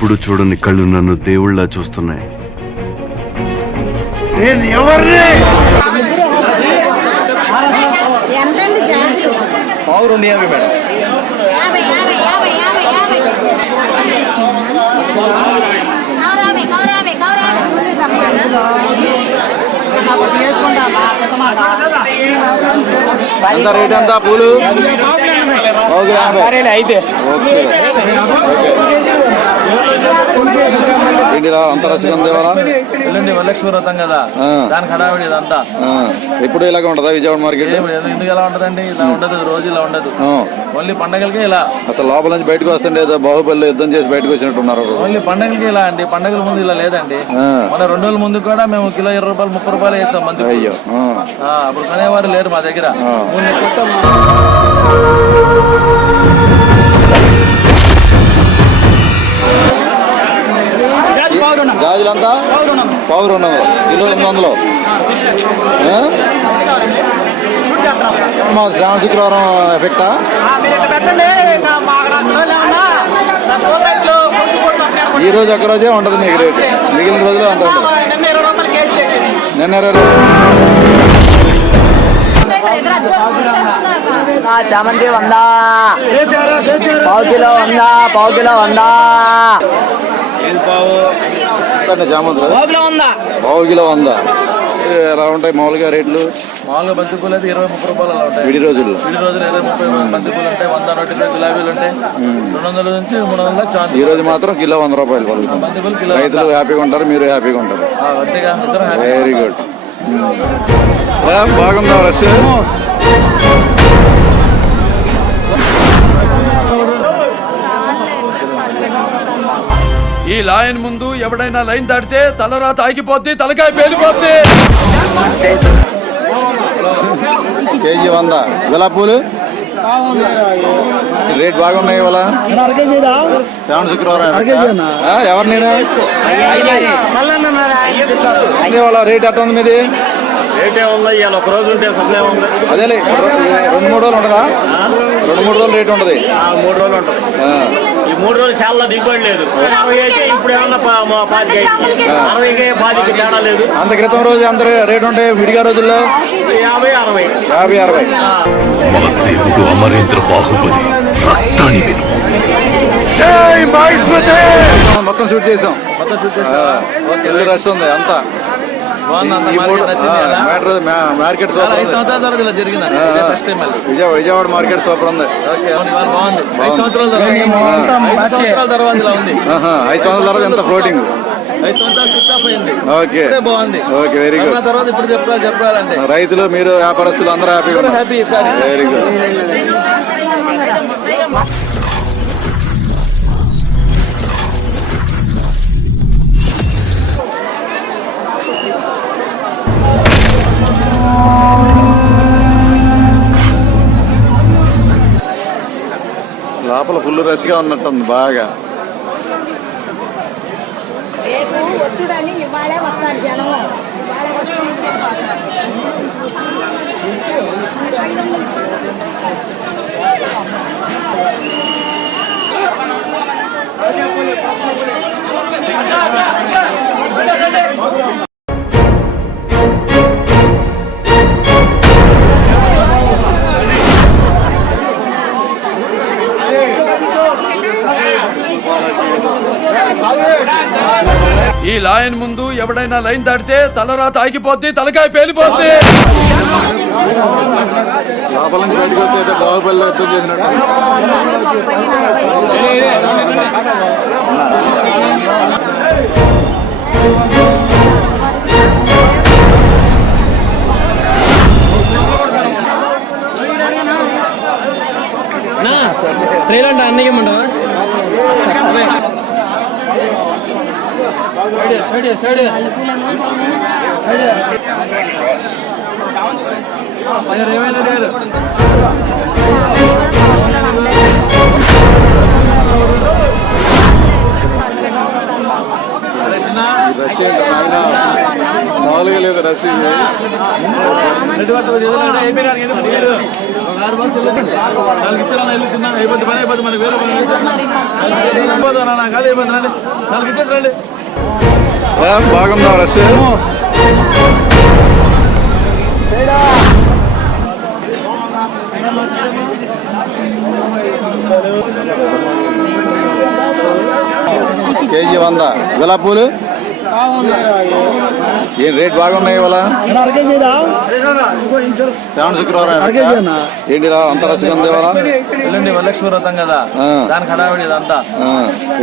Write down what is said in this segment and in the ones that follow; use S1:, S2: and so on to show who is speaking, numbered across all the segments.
S1: ఎప్పుడు చూడని కళ్ళు నన్ను దేవుళ్ళ చూస్తున్నాయి.
S2: నేను ఎవరిని? పావు రెండు యాభై మేడం.
S3: ఎంత రేట్ ఎంత పూలు? ఓకే.
S4: అయితే.
S3: ఓకే. ఏంటి ఇలా అంత రసిగా ఉంది
S4: ఎల్లుండి వరలక్ష్మి వ్రతం కదా. దానికి హడావిడి ఇదంతా.
S3: ఎప్పుడు ఇలాగ ఉంటుందా విజయవాడ మార్కెట్?
S4: ఎందుకు ఎలా ఉంటదండి? ఇలా ఉండదు రోజు ఇలా ఉండదు. ఓన్లీ పండగలకే ఇలా.
S3: అసలు లోపల నుంచి బయటకు వస్తుండే ఏదో బాహుబలి యుద్ధం చేసి బయటకు వచ్చినట్టున్నారు.
S4: ఓన్లీ పండగలకి ఇలా అండి. పండగల ముందు ఇలా లేదండి. మన రెండు రోజుల ముందు కూడా మేము కిలో ఇరవై రూపాయలు ముప్పై రూపాయలు వేస్తాం మంది
S3: అయ్యో.
S4: అప్పుడు కొనేవారు లేరు మా దగ్గర.
S3: ఆ.
S4: మూడు నెలల క్రితం
S3: గాజులు అంతా పావు రెండు వందలు కిలో ఎనిమిది వందలు? మా శ్రావణ శుక్రవారం ఎఫెక్టా ఈ రోజు ఒక్క రోజే ఉంటుంది మీకు రేటు. మిగిలిన రోజులు అంత ఉంటుంది. నిన్న ఇరవై.
S5: చామంతి వందా. పావు కిలో వందా పావు కిలో వందా.
S3: ఎంత చామంతులు
S5: పావు కిలో వందా
S3: ఎలా ఉంటాయి మామూలుగా రేట్లు?
S4: మామూలుగా బంతి పూలు అయితే ఇరవై ముప్పై రూపాయలు అలా ఉంటాయి.
S3: విడి రోజుల్లో.
S4: విడి రోజులు ఇరవై ముప్పై బంతి పూలు ఉంటాయి వంద నూట ఇరవై గులాబీలు ఉంటాయి. రెండు వందల నుంచి మూడు వందల చాంతి
S3: ఈ రోజు మాత్రం కిలో వంద రూపాయలు పలుకుతుంది రైతులు హ్యాపీగా ఉంటారు మీరు హ్యాపీగా ఉంటారు. వెరీ గుడ్ బాగుందా రష్
S6: ఈ లైన్ ముందు ఎవడైనా లైన్ దాటితే తలరాత ఆగిపోద్ది తలకాయ పేలిపోద్ది.
S3: కేజీ వంద. గులాబీ పూలు? రేట్ బాగున్నాయి ఇవాళ శ్రావణ శుక్రవారం. ఎవరు నేను? ఇవాళ రేట్ ఎట్లా ఉంది మీది?
S2: రేటే ఉంది ఇవాళ ఒక రోజు ఉంటే
S3: అదేలే రెండు మూడు రోజులు ఉంటుందా? రెండు మూడు రోజులు రేట్ ఉంటుంది.
S2: ఆ, మూడు రోజులు ఉంటుంది.
S3: ఆ,
S2: ఈ మూడు రోజులు చాలా దిగుబడి లేదు. అరవై అయితే ఇప్పుడు ఏమన్నా పాతిక. అరవైకే పాతిక తేడా లేదు.
S3: అంత క్రితం రోజు రే- రేట్ ఉంటాయి విడిగా రోజుల్లో?
S2: యాభై అరవై.
S3: యాభై అరవై.
S7: మా దేవుడు అమరేంద్ర బాహుబలి రక్తాన్ని విను.
S3: మొత్తం షూట్ చేసాం.
S4: మొత్తం షూట్?
S3: ఫుల్ రష్ ఉంది అంతా
S4: అంత. మార్కెట్
S3: సూపర్
S4: ఐదు సంవత్సరాల తర్వాత ఇలా జరిగిందండి
S3: ఆ, ఆ.
S4: ఫస్ట్ టైం మళ్ళీ
S3: విజయ విజయవాడ మార్కెట్ సూపర్ ఉంది.
S4: బాగుంది. ఐదు. సంవత్సరాల తర్వాత ఇలా ఉంది.
S3: ఐదు సంవత్సరాల తర్వాత ఎంత ఫ్లోటింగ్
S4: ఐదు సంవత్సరాలు స్విచ్ ఆఫ్ అయింది.
S3: ఓకే.
S4: ఇప్పుడే బాగుంది.
S3: ఓకే వెరీ గుడ్
S4: తర్వాత ఇప్పుడు చెప్పాలి చెప్పాలంటే.
S3: రైతులు మీరు వ్యాపారస్తులు అందరూ హ్యాపీగా ఉన్నారు.
S4: హ్యాపీ
S3: వెరీ గుడ్ ఫుల్ రష్గా ఉన్నట్టుంది బాగా.
S6: లైన్ ముందు ఎవడైనా లైన్ దాటితే తలరాత ఆగిపోద్ది తలకాయ పేలిపోద్ది.
S3: నుంచి బయటకు వస్తే ఏదో బాహుబలి యుద్ధం చేసినట్టు
S4: ట్రైలర్ అన్నయ్య ఉండవా
S3: రష్ ఏంటో నాయనా. మామూలుగా లేదు రష్ ఇది
S4: రెండు బస్సులు ఎదురు అయిపోయినారు ఏదో పోయారు. ఒక ఆరు బస్సులు వెళ్ళండి. నాలుగు ఇచ్చారా ఇల్లు చిన్న అయిపోద్ది పని అయిపోద్ది మనకి వేరే పని అయిపోతుంది నా ఖాళీ అయిపోతుంది రండి నాలుగు ఇచ్చేసి రండి
S3: ఏ, బాగుందా రష్ కేజీ వంద. గులాబ్ పూలు? ఏం రేట్ బాగున్నాయి ఇవాళ? శ్రావణ శుక్రవారం ఏంటి రా అంత రష్గా ఉంది ఇవాళ?
S4: ఎల్లుండి వరలక్ష్మి వ్రతం కదా. దానికి హడావిడి ఇదంతా.
S3: ఆ,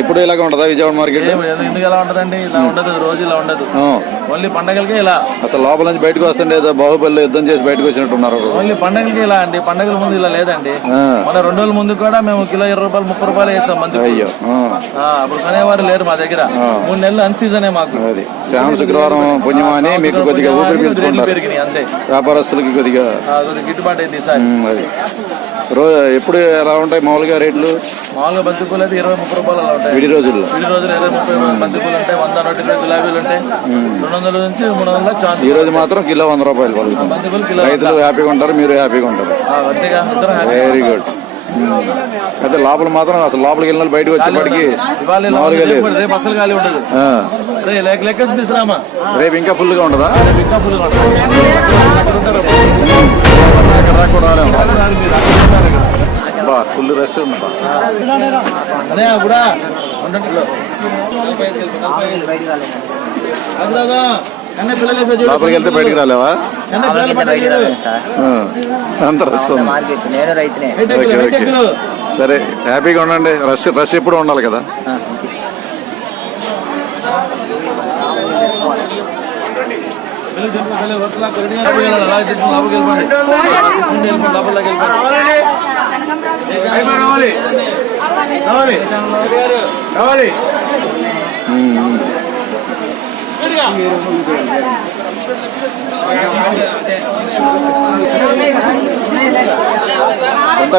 S3: ఎప్పుడు ఇలాగ ఉంటుందా విజయవాడ మార్కెట్?
S4: ఎందుకు ఎలా ఉంటదండి? ఇలా ఉండదు రోజు ఇలా ఉండదు. ఓన్లీ పండగలకే ఇలా.
S3: అసలు లోపల నుంచి బయటకు వస్తుంటే ఏదో బాహుబలి యుద్ధం చేసి బయటకు వచ్చినట్టున్నారు.
S4: ఓన్లీ పండగలకి ఇలా అండి. పండగల ముందు ఇలా లేదండి. మన రెండు రోజుల ముందు కూడా మేము కిలో ఇరవై రూపాయలు ముప్పై రూపాయలు వేస్తాం మంది
S3: అయ్యో. ఆ,
S4: అప్పుడు కొనేవారు లేరు మా దగ్గర. మూడు నెలలు అన్ సీజనే మాకు.
S3: అది. శ్రావణ శుక్రవారం పుణ్యమా అని మీకు కొద్దిగా ఊపిరి పీల్చుకుంటారు. వ్యాపారస్తులకి కొద్దిగా
S4: గిట్టుబాటు అయింది
S3: అది. రో ఎప్పుడు ఎలా ఉంటాయి మామూలుగా రేట్లు?
S4: మామూలుగా బంతి పూలు అయితే ఇరవై ముప్పై రూపాయలు అలా ఉంటాయి.
S3: విడి రోజుల్లో.
S4: విడి రోజులు ఇరవై ముప్పై బంతి పూలు ఉంటాయి వంద నూట ఇరవై గులాబీలు ఉంటాయి. రెండు వందల నుంచి మూడు వందల చాంది
S3: ఈ రోజు మాత్రం కిలో వంద రూపాయలు పలుకుతుంది.
S4: బంతి పూలు కిలో
S3: రైతులు హ్యాపీగా ఉంటారు మీరు హ్యాపీగా ఉంటారు. వెరీ గుడ్ అయితే లోపల మాత్రం అసలు లోపలికి వెళ్ళిన వాళ్ళు బయటకు వచ్చేప్పటికి మామూలుగా లేదు.
S4: రేపు అసలు ఖాళీ ఉండదు.
S3: ఇంకా ఫుల్గా ఉంటుందా?
S4: రేపు ఇంకా ఫుల్
S3: బా ఫుల్ రష్ ఉంది.
S4: అదే కూడా ఉండండి.
S3: లోపలికి వెళ్తే బయటకు రాలేవా అంత
S5: నేను రైతునే
S3: ఓకే ఓకే. సరే హ్యాపీగా ఉండండి రష్ రష్ ఎప్పుడు ఉండాలి కదా.
S4: రావాలి. రావాలి. రావాలి.
S3: ఎంత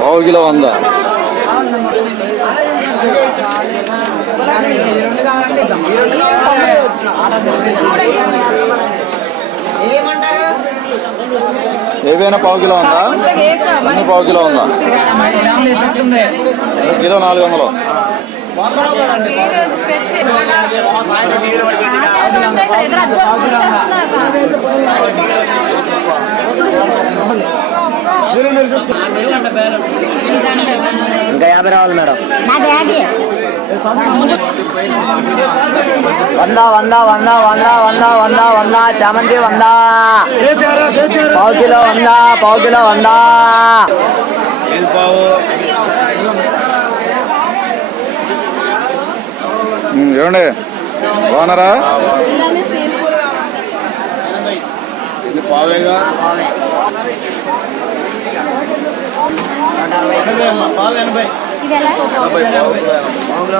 S3: పావు కిలో వంద ఏవైనా పావు కిలో ఉందా? అన్ని పావు కిలో ఉందా? కిలో నాలుగు వందలు.
S5: ఇంకా యాభై రావాలి మేడం.
S8: నా డాడీ
S5: వంద వంద వంద వంద వంద వంద వంద చామంతి వంద. పావు కిలో వంద పావు కిలో వంద.
S3: ఏమండి? బాగున్నారా?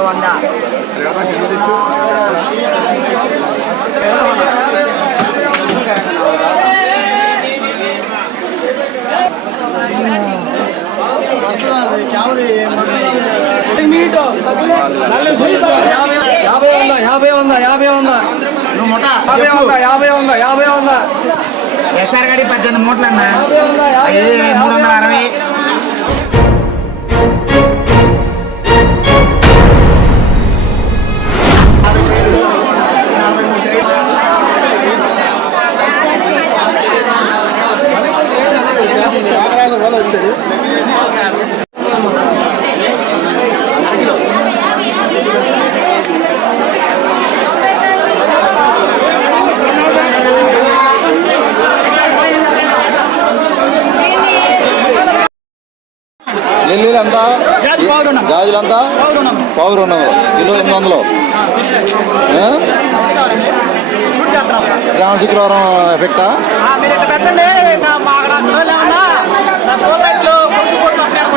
S5: వంద
S6: యాభై ఉందా యాభై ఉందా యాభై ఉందా యాభై ఉందా యాభై ఉందా యాభై ఉందా
S5: ఎస్ఆర్ గడి పద్దెనిమిది
S6: యాభై ఉందా?
S5: మూడు వందల అరవై.
S3: గాజులు ఎంత పావు రెండు వందలు కిలో ఎనిమిది వందలు? శ్రావణ శుక్రవారం ఎఫెక్టా?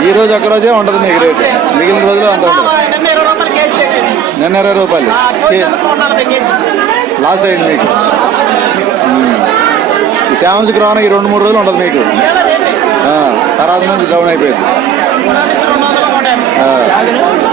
S3: ఈ రోజు ఒక్క రోజే ఉంటుంది మీకు రేటు. మిగిలిన రోజులు అంత ఉంటుంది. నిన్న ఇరవై రూపాయలు లాస్ అయింది మీకు శ్రావణ శుక్రవారం ఈ రెండు మూడు రోజులు ఉంటుంది మీకు తర్వాత నుంచి డౌన్ అయిపోయింది. Evet.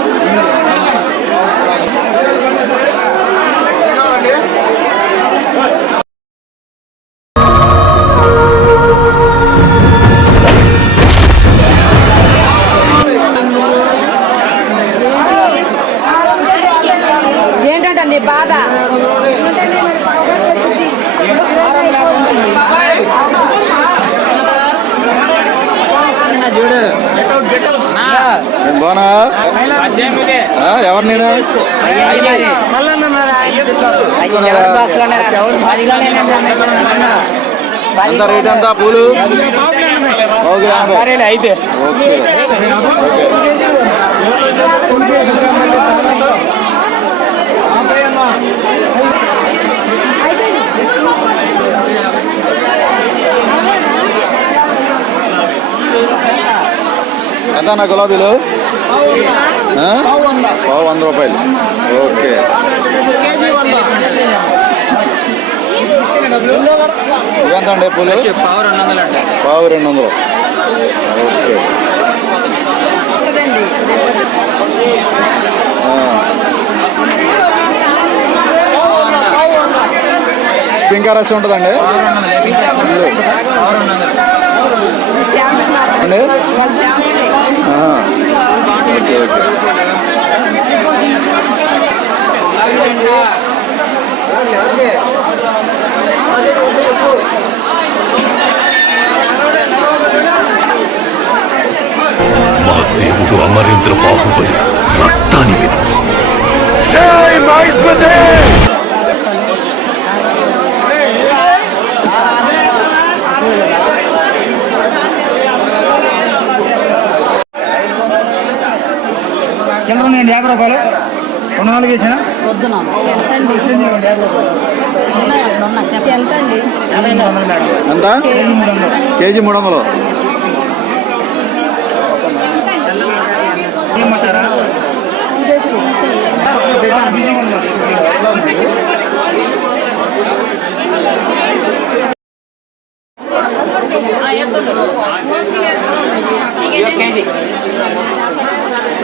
S3: ఎంత రేట్ ఎంత పూలు? ఓకే
S5: అయితే.
S3: Okay okay. ఎంత నా గులాబీలు? పావు వంద రూపాయలు. ఓకే. ఎంత అండి పూలు.
S5: పావు రెండు వందలు అండి
S3: పావు రెండు వందలు. ఓకే. స్ప్రింకర్ రష్ ఉంటుందండి? అండి ఆహా. Okay okay.
S7: మా దేవుడు అమరేంద్ర బాహుబలి రక్తాన్ని విను.
S5: చిల్లర ఉన్నాయండి యాభై రూపాయలు రెండు వందలు వేసాను?
S8: ఎంత అండి
S3: ఎంత? కేజీ మూడు వందలు.
S5: ఏమంటారా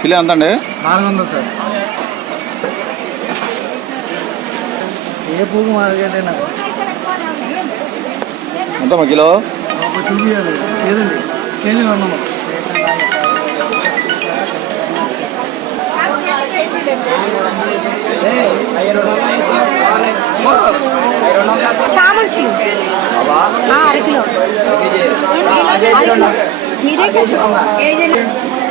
S3: కిలో ఎంత అండి
S5: నాలుగు వందలు సార్. ఏ పువ్వు మార్కెట్ నాకు.
S3: ఎంత మా కిలో?
S5: ఒక చూపించాలి ఏదండి? కేజీ రెండు వందలు
S8: చామంతి అరకిలో. మీరే? కేజీ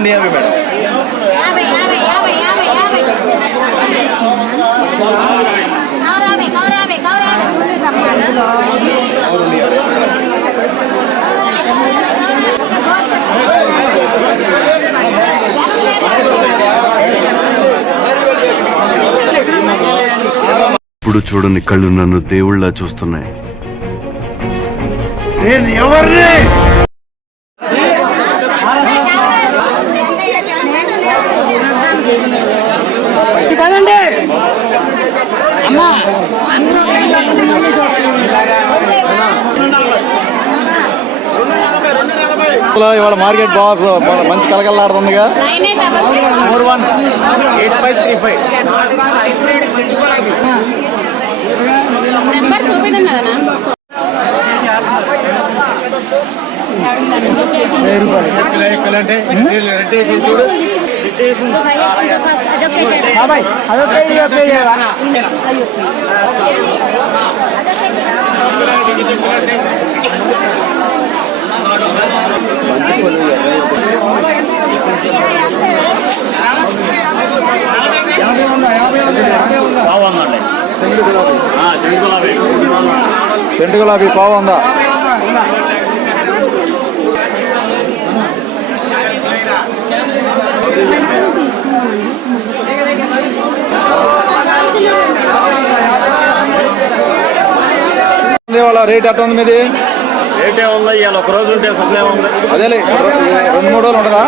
S3: రెండు యాభై మేడం.
S1: ఇప్పుడు చూడని కళ్ళు నన్ను దేవుళ్ళ చూస్తున్నాయి.
S5: పదండి
S3: ఇవాళ మార్కెట్ బాగా బాగా మంచి కలకల్లాడుతుందిగా
S2: four one eight five three five
S8: number చూపించండి కదా
S5: బాబాయ్ అదొక
S2: బాగుందండి గులాబీ
S3: పావు ఉందా? రేట్ ఎట్లా ఉంది మీది?
S2: రేటే ఉంది ఇవాళ ఒక రోజు ఉంటే సత్యం ఉంది.
S3: అదేలే రెండు మూడు రోజులు ఉండదా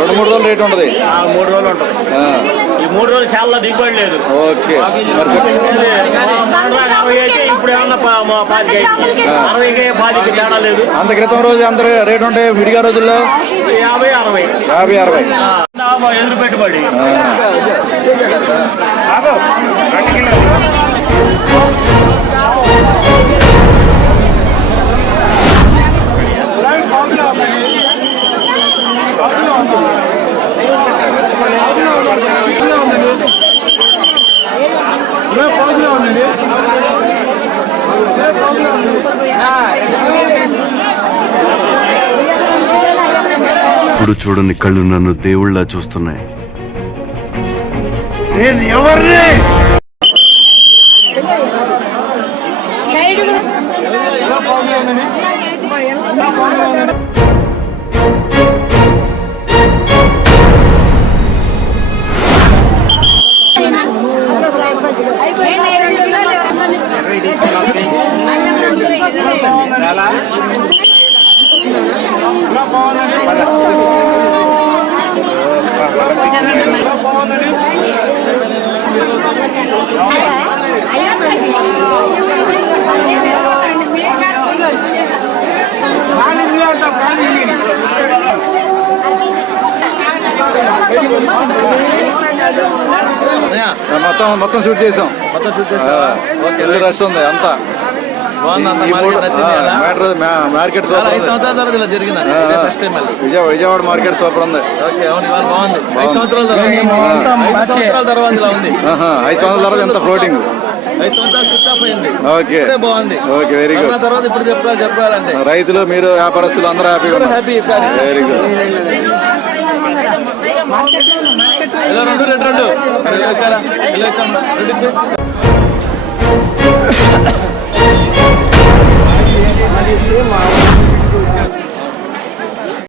S3: రెండు మూడు రోజులు రేట్ ఉంటుంది.
S2: మూడు రోజులు ఉంటుంది. ఈ మూడు రోజులు చాలా దిగుబడి లేదు.
S3: ఓకే.
S2: అరవై అయితే ఇప్పుడు ఏమన్నా పాతిక. అరవైకి పాతికి తేడా లేదు.
S3: అంత క్రితం రోజు ఎంత రే- రేట్ ఉంటాయి విడిగా రోజుల్లో?
S2: యాభై అరవై.
S3: యాభై అరవై.
S2: ఎదురు పెట్టుబడి.
S1: ఇప్పుడు చూడని కళ్ళు నన్ను దేవుళ్ళ చూస్తున్నాయి.
S8: సైడ్
S3: ఆ, మొత్తం మొత్తం షూట్ చేసాం.
S4: మొత్తం షూట్
S3: ఫుల్ రష్ ఉంది అంతా?
S4: మార్కెట్
S3: సూపర్
S4: ఐదు. సంవత్సరాల తర్వాత ఇలా first time
S3: Vijayawada market super ఉంది.
S4: ఓకే అవును ఇవాళ బాగుంది. ఐదు సంవత్సరాల తర్వాత ఐదు సంవత్సరాల తర్వాత ఇలా ఉంది.
S3: ఆహా, ఐదు సంవత్సరాల తర్వాత ఎంత ఫ్లోటింగ్
S4: ఐదు సంవత్సరాలు స్విచ్ ఆఫ్ అయింది.
S3: ఓకే.
S4: బాగుంది.
S3: ఓకే వెరీ గుడ్
S4: తర్వాత ఇప్పుడు చెప్పాలి చెప్పాలంటే.
S3: రైతులు మీరు వ్యాపారస్తులు అందరూ హ్యాపీగా ఉన్నారు.
S4: హ్యాపీ
S3: వెరీ గుడ్
S4: ఇలా రెండు రెండు రెండు. రెండు analisei
S5: mal.